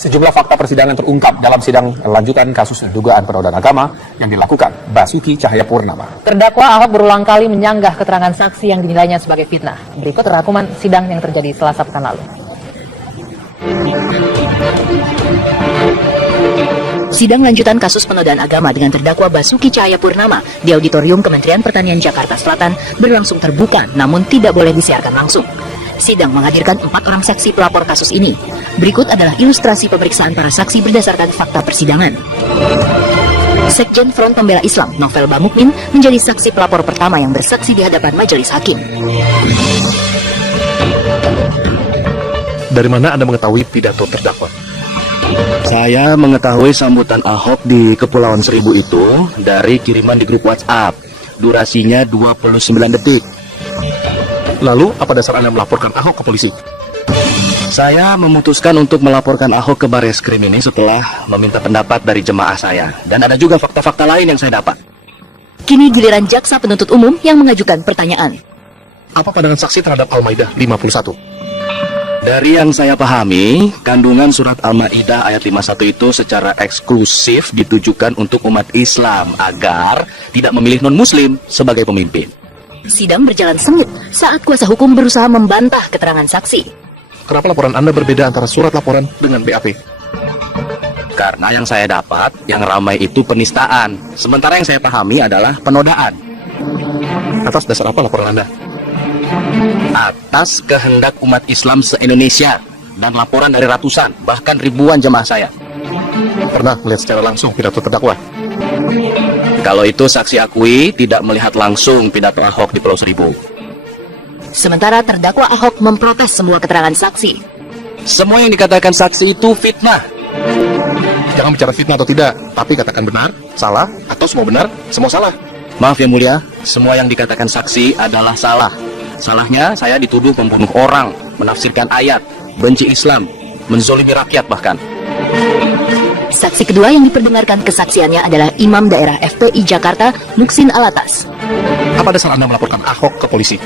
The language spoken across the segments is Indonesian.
Sejumlah fakta persidangan terungkap dalam sidang lanjutan kasus dugaan penodaan agama yang dilakukan Basuki Cahayapurnama. Terdakwa Ahok berulang kali menyanggah keterangan saksi yang dinilainya sebagai fitnah. Berikut rangkuman sidang yang terjadi Selasa pekan lalu. Sidang lanjutan kasus penodaan agama dengan terdakwa Basuki Cahayapurnama di Auditorium Kementerian Pertanian Jakarta Selatan berlangsung terbuka namun tidak boleh disiarkan langsung. Sidang menghadirkan 4 orang saksi pelapor kasus ini. Berikut adalah ilustrasi pemeriksaan para saksi berdasarkan fakta persidangan. Sekjen Front Pembela Islam, Novel Bamukmin, menjadi saksi pelapor pertama yang bersaksi di hadapan majelis hakim. Dari mana Anda mengetahui pidato terdakwa? Saya mengetahui sambutan Ahok di Kepulauan Seribu itu dari kiriman di grup WhatsApp. Durasinya 29 detik. Lalu, apa dasar Anda melaporkan Ahok ke polisi? Saya memutuskan untuk melaporkan Ahok ke Bareskrim ini setelah meminta pendapat dari jemaah saya. Dan ada juga fakta-fakta lain yang saya dapat. Kini giliran jaksa penuntut umum yang mengajukan pertanyaan. Apa pandangan saksi terhadap Al-Maidah 51? Dari yang saya pahami, kandungan surat Al-Maidah ayat 51 itu secara eksklusif ditujukan untuk umat Islam agar tidak memilih non-muslim sebagai pemimpin. Sidang berjalan sengit saat kuasa hukum berusaha membantah keterangan saksi. Kenapa laporan Anda berbeda antara surat laporan dengan BAP? Karena yang saya dapat, yang ramai itu penistaan. Sementara yang saya pahami adalah penodaan. Atas dasar apa laporan Anda? Atas kehendak umat Islam se-Indonesia dan laporan dari ratusan, bahkan ribuan jemaah saya. Pernah melihat secara langsung pidato terdakwa? Kalau itu saksi akui tidak melihat langsung pidato Ahok di Pulau Seribu. Sementara terdakwa Ahok memprotes semua keterangan saksi. Semua yang dikatakan saksi itu fitnah. Jangan bicara fitnah atau tidak, tapi katakan benar, salah, atau semua benar, semua salah. Maaf ya mulia, semua yang dikatakan saksi adalah salah. Salahnya saya dituduh membunuh orang, menafsirkan ayat, benci Islam, menzolimi rakyat bahkan. Saksi kedua yang diperdengarkan kesaksiannya adalah Imam Daerah FPI Jakarta, Muksin Alatas. Apa dasar Anda melaporkan Ahok ke polisi?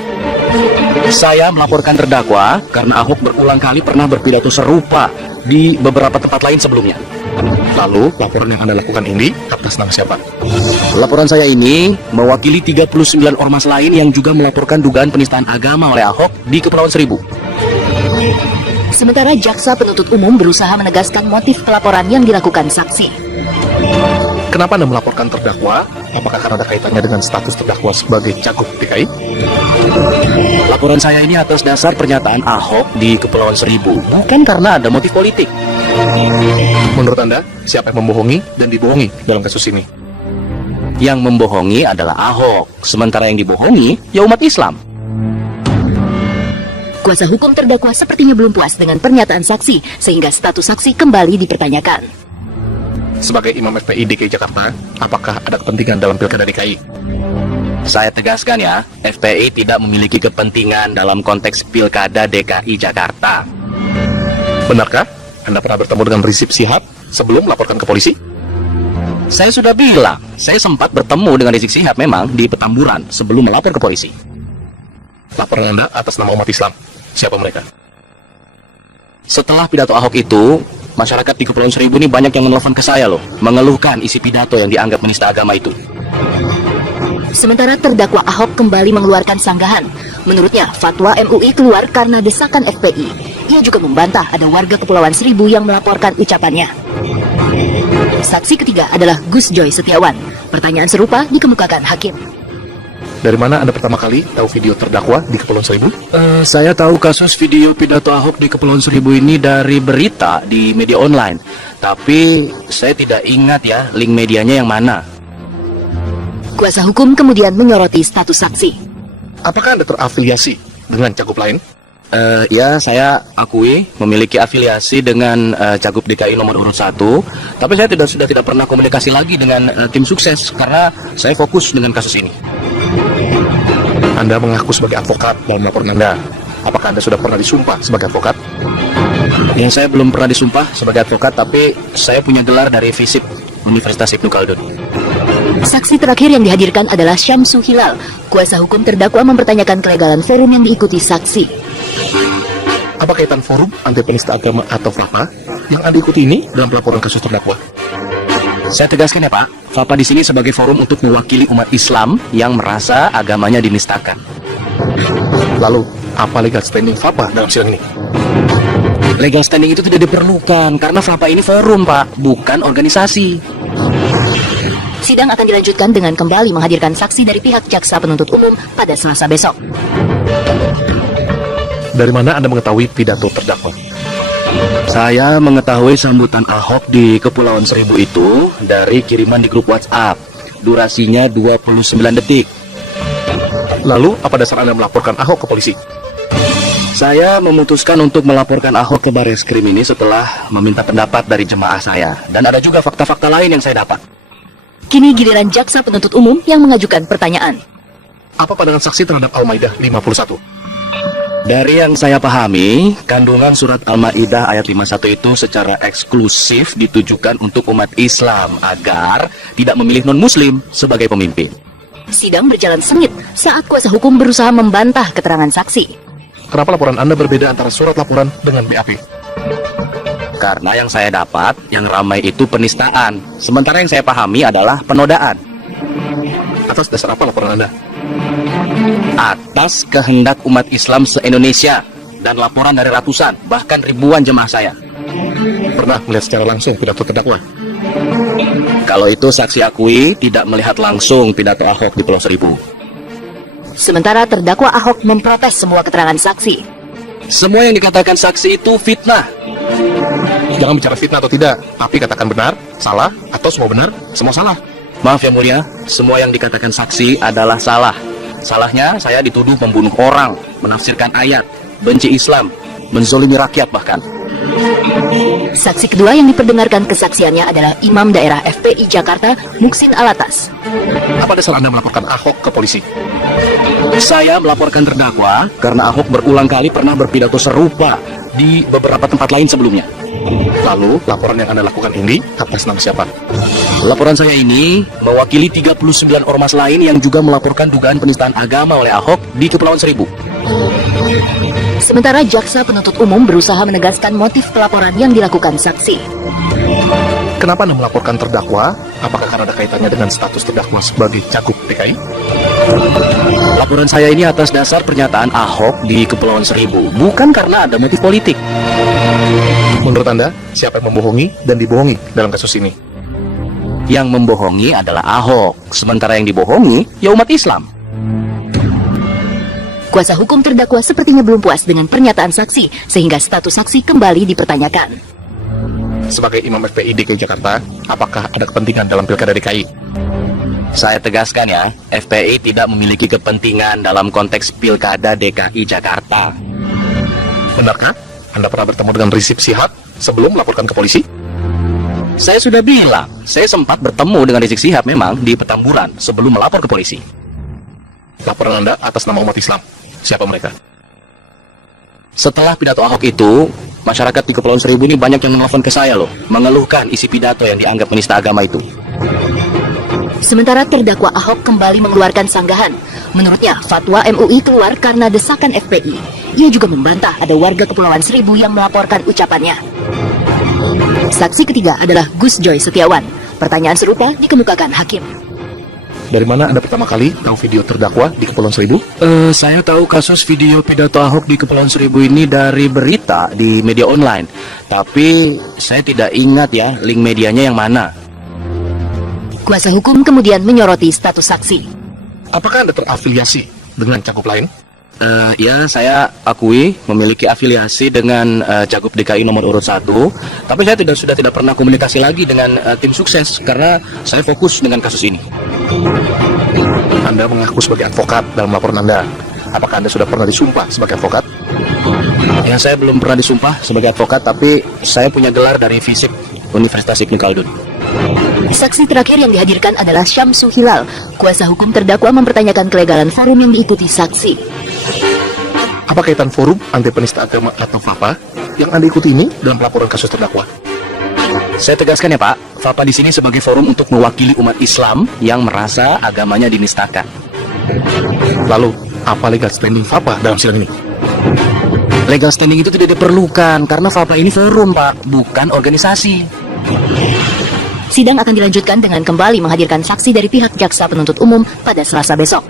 Saya melaporkan terdakwa karena Ahok berulang kali pernah berpidato serupa di beberapa tempat lain sebelumnya. Lalu, laporan yang Anda lakukan ini atas nama siapa? Laporan saya ini mewakili 39 ormas lain yang juga melaporkan dugaan penistaan agama oleh Ahok di Kepulauan Seribu. Sementara jaksa penuntut umum berusaha menegaskan motif pelaporan yang dilakukan saksi. Kenapa Anda melaporkan terdakwa? Apakah karena ada kaitannya dengan status terdakwa sebagai cagup DKI? Laporan saya ini atas dasar pernyataan Ahok di Kepulauan Seribu, bukan karena ada motif politik. Menurut Anda, siapa yang membohongi dan dibohongi dalam kasus ini? Yang membohongi adalah Ahok, sementara yang dibohongi ya umat Islam. Kuasa hukum terdakwa sepertinya belum puas dengan pernyataan saksi, sehingga status saksi kembali dipertanyakan. Sebagai Imam FPI DKI Jakarta, apakah ada kepentingan dalam Pilkada DKI? Saya tegaskan ya, FPI tidak memiliki kepentingan dalam konteks Pilkada DKI Jakarta. Benarkah Anda pernah bertemu dengan Rizik Syihab sebelum melaporkan ke polisi? Saya sudah bilang, saya sempat bertemu dengan Rizik Syihab memang di Petamburan sebelum melapor ke polisi. Laporan Anda atas nama umat Islam. Siapa mereka? Setelah pidato Ahok itu, masyarakat di Kepulauan Seribu ini banyak yang menelpon ke saya loh, mengeluhkan isi pidato yang dianggap menista agama itu. Sementara terdakwa Ahok kembali mengeluarkan sanggahan. Menurutnya, fatwa MUI keluar karena desakan FPI. Ia juga membantah ada warga Kepulauan Seribu yang melaporkan ucapannya. Saksi ketiga adalah Gus Joy Setiawan. Pertanyaan serupa dikemukakan hakim. Dari mana Anda pertama kali tahu video terdakwa di Kepulauan Seribu? Saya tahu kasus video pidato Ahok di Kepulauan Seribu ini dari berita di media online. Tapi saya tidak ingat ya link medianya yang mana. Kuasa hukum kemudian menyoroti status saksi. Apakah Anda terafiliasi dengan cagup lain? Ya, saya akui memiliki afiliasi dengan cagup DKI nomor urut 1. Tapi saya sudah tidak pernah komunikasi lagi dengan tim sukses karena saya fokus dengan kasus ini. Anda mengaku sebagai advokat dalam laporan Anda. Apakah Anda sudah pernah disumpah sebagai advokat? Yang saya belum pernah disumpah sebagai advokat, tapi saya punya gelar dari FISIP Universitas Ibnu Khaldun. Saksi terakhir yang dihadirkan adalah Syamsu Hilal. Kuasa hukum terdakwa mempertanyakan kelegalan forum yang diikuti saksi. Apa kaitan Forum Anti Penista Agama atau FAPA yang Anda ikuti ini dalam pelaporan kasus terdakwa? Saya tegaskan ya Pak, FAPA di sini sebagai forum untuk mewakili umat Islam yang merasa agamanya dinistakan. Lalu, apa legal standing FAPA dalam sidang ini? Legal standing itu tidak diperlukan karena FAPA ini forum Pak, bukan organisasi. Sidang akan dilanjutkan dengan kembali menghadirkan saksi dari pihak jaksa penuntut umum pada Selasa besok. Dari mana Anda mengetahui pidato terdakwa? Saya mengetahui sambutan Ahok di Kepulauan Seribu itu dari kiriman di grup WhatsApp. Durasinya 29 detik. Lalu, apa dasar Anda melaporkan Ahok ke polisi? Saya memutuskan untuk melaporkan Ahok ke Bareskrim ini setelah meminta pendapat dari jemaah saya. Dan ada juga fakta-fakta lain yang saya dapat. Kini giliran jaksa penuntut umum yang mengajukan pertanyaan. Apa pandangan saksi terhadap Al-Maidah 51? Dari yang saya pahami, kandungan surat Al-Maidah ayat 51 itu secara eksklusif ditujukan untuk umat Islam agar tidak memilih non-muslim sebagai pemimpin. Sidang berjalan sengit saat kuasa hukum berusaha membantah keterangan saksi. Kenapa laporan Anda berbeda antara surat laporan dengan BAP? Karena yang saya dapat, yang ramai itu penistaan. Sementara yang saya pahami adalah penodaan. Atas dasar apa laporan Anda? Atas kehendak umat Islam se-Indonesia dan laporan dari ratusan, bahkan ribuan jemaah saya. Pernah melihat secara langsung pidato terdakwa? Kalau itu saksi akui tidak melihat langsung pidato Ahok di Pulau Seribu. Sementara terdakwa Ahok memprotes semua keterangan saksi. Semua yang dikatakan saksi itu fitnah. Jangan bicara fitnah atau tidak, tapi katakan benar, salah, atau semua benar, semua salah. Maaf ya mulia, semua yang dikatakan saksi adalah salah. Salahnya saya dituduh membunuh orang, menafsirkan ayat, benci Islam, menzolimi rakyat bahkan. Saksi kedua yang diperdengarkan kesaksiannya adalah Imam Daerah FPI Jakarta, Muksin Alatas. Apa dasar Anda melaporkan Ahok ke polisi? Saya melaporkan terdakwa karena Ahok berulang kali pernah berpidato serupa di beberapa tempat lain sebelumnya. Lalu, laporan yang Anda lakukan ini atas nama siapa? Laporan saya ini mewakili 39 ormas lain yang juga melaporkan dugaan penistaan agama oleh Ahok di Kepulauan Seribu. Sementara jaksa penuntut umum berusaha menegaskan motif pelaporan yang dilakukan saksi. Kenapa Anda melaporkan terdakwa? Apakah karena ada kaitannya dengan status terdakwa sebagai cagup DKI? Laporan saya ini atas dasar pernyataan Ahok di Kepulauan Seribu, bukan karena ada motif politik. Menurut Anda, siapa yang membohongi dan dibohongi dalam kasus ini? Yang membohongi adalah Ahok, sementara yang dibohongi ya umat Islam. Kuasa hukum terdakwa sepertinya belum puas dengan pernyataan saksi, sehingga status saksi kembali dipertanyakan. Sebagai Imam FPI DKI Jakarta, apakah ada kepentingan dalam Pilkada DKI? Saya tegaskan ya, FPI tidak memiliki kepentingan dalam konteks Pilkada DKI Jakarta. Benarkah Anda pernah bertemu dengan Rizik Syihab sebelum melaporkan ke polisi? Saya sudah bilang, saya sempat bertemu dengan Rizik Syihab memang di Petamburan sebelum melapor ke polisi. Laporan Anda atas nama umat Islam. Siapa mereka? Setelah pidato Ahok itu, masyarakat di Kepulauan Seribu ini banyak yang menelpon ke saya loh, mengeluhkan isi pidato yang dianggap menista agama itu. Sementara terdakwa Ahok kembali mengeluarkan sanggahan. Menurutnya, fatwa MUI keluar karena desakan FPI. Ia juga membantah ada warga Kepulauan Seribu yang melaporkan ucapannya. Saksi ketiga adalah Gus Joy Setiawan. Pertanyaan serupa dikemukakan hakim. Dari mana Anda pertama kali tahu video terdakwa di Kepulauan Seribu? Saya tahu kasus video pidato Ahok di Kepulauan Seribu ini dari berita di media online. Tapi saya tidak ingat ya link medianya yang mana. Kuasa hukum kemudian menyoroti status saksi. Apakah Anda terafiliasi dengan cagup lain? Ya, saya akui memiliki afiliasi dengan Cagup DKI nomor urut 1. Tapi saya sudah tidak pernah komunikasi lagi dengan tim sukses karena saya fokus dengan kasus ini. Anda mengaku sebagai advokat dalam laporan Anda. Apakah Anda sudah pernah disumpah sebagai advokat? Ya, saya belum pernah disumpah sebagai advokat, tapi saya punya gelar dari FISIP Universitas Ibnu Khaldun. Saksi terakhir yang dihadirkan adalah Syamsu Hilal. Kuasa hukum terdakwa mempertanyakan kelegalan forum yang diikuti saksi. Apa kaitan Forum Anti Penista Agama atau FAPA yang Anda ikuti ini dalam pelaporan kasus terdakwa? Saya tegaskan ya Pak, FAPA di sini sebagai forum untuk mewakili umat Islam yang merasa agamanya dinistakan. Lalu, apa legal standing FAPA dalam sidang ini? Legal standing itu tidak diperlukan karena FAPA ini forum, Pak, bukan organisasi. Sidang akan dilanjutkan dengan kembali menghadirkan saksi dari pihak jaksa penuntut umum pada Selasa besok.